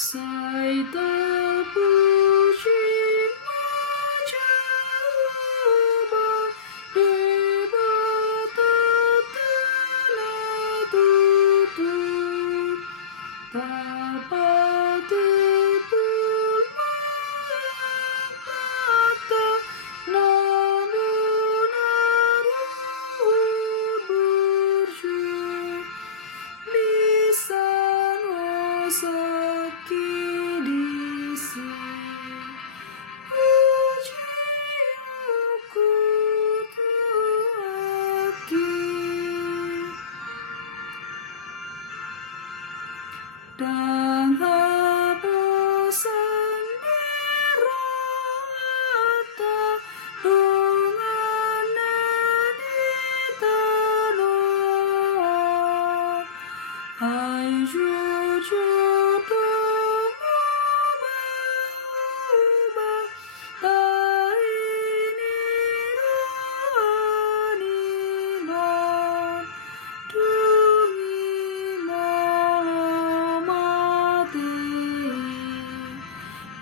Saita puji mencoba dibatatana tutup tapati pun mata namun aruh bersyukur lisan wasaki disi puji aku tuaki dan hapusan dirata dengan editanor ai jujur mengubah tai niraninon dungi malamati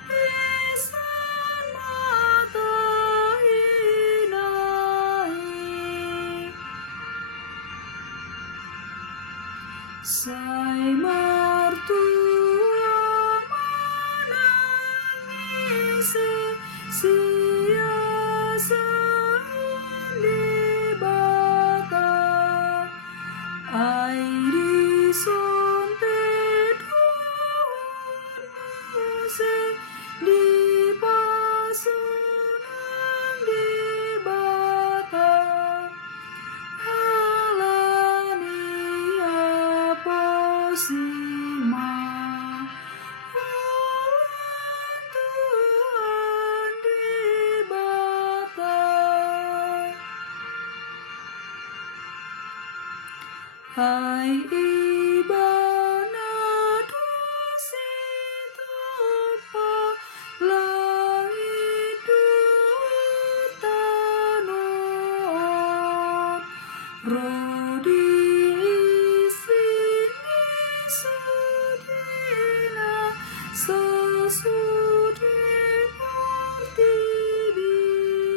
pisan mata inai Sai martua menangisi sia-sia di bata ai disompet musik di pasunang di bata Alania posima ulang Tuhan di bata hai ibana dusitupa langit dutanor Rodi sini sudina sesudi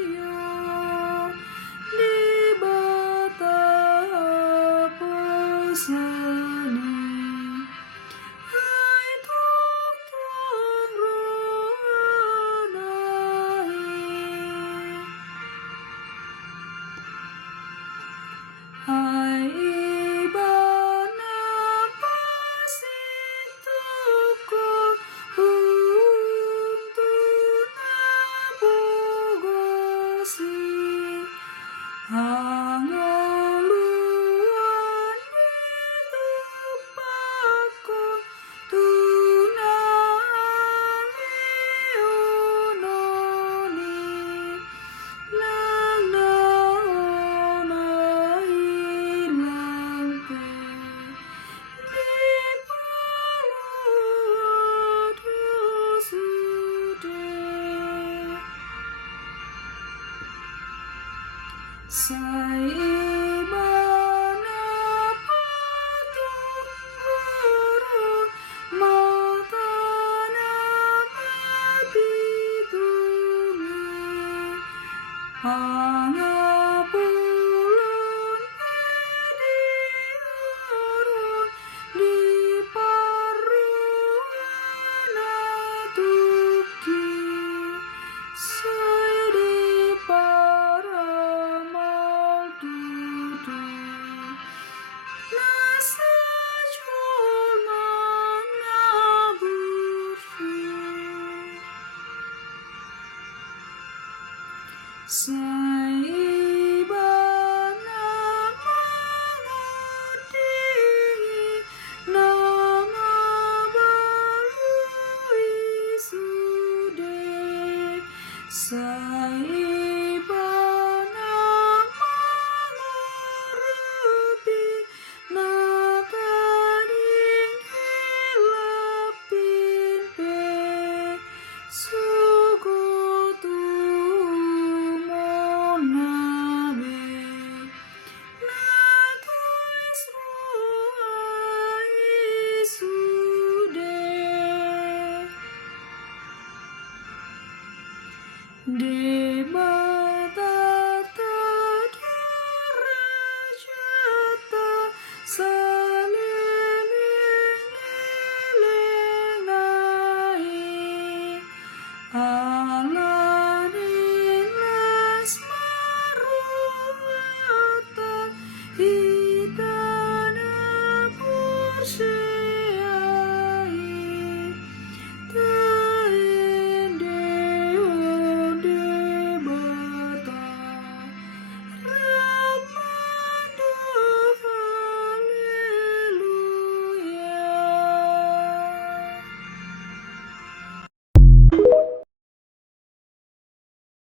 pertibian di bata posani hai tutung rohanai hai ibana pasitukon untuna bogosi hangoluan ditupakon tunaliononi nang naona ilang pe di paluat sude Sai ibana patung burung matana mabitumi Pangapulon pediaron di paruana tuki Sai di paramal tutu Nasa jol mangaburfi Sai ibana mengodingi nama balui sude Sai ibana mengorupi nataning hilapin pe sugu tumo Dewa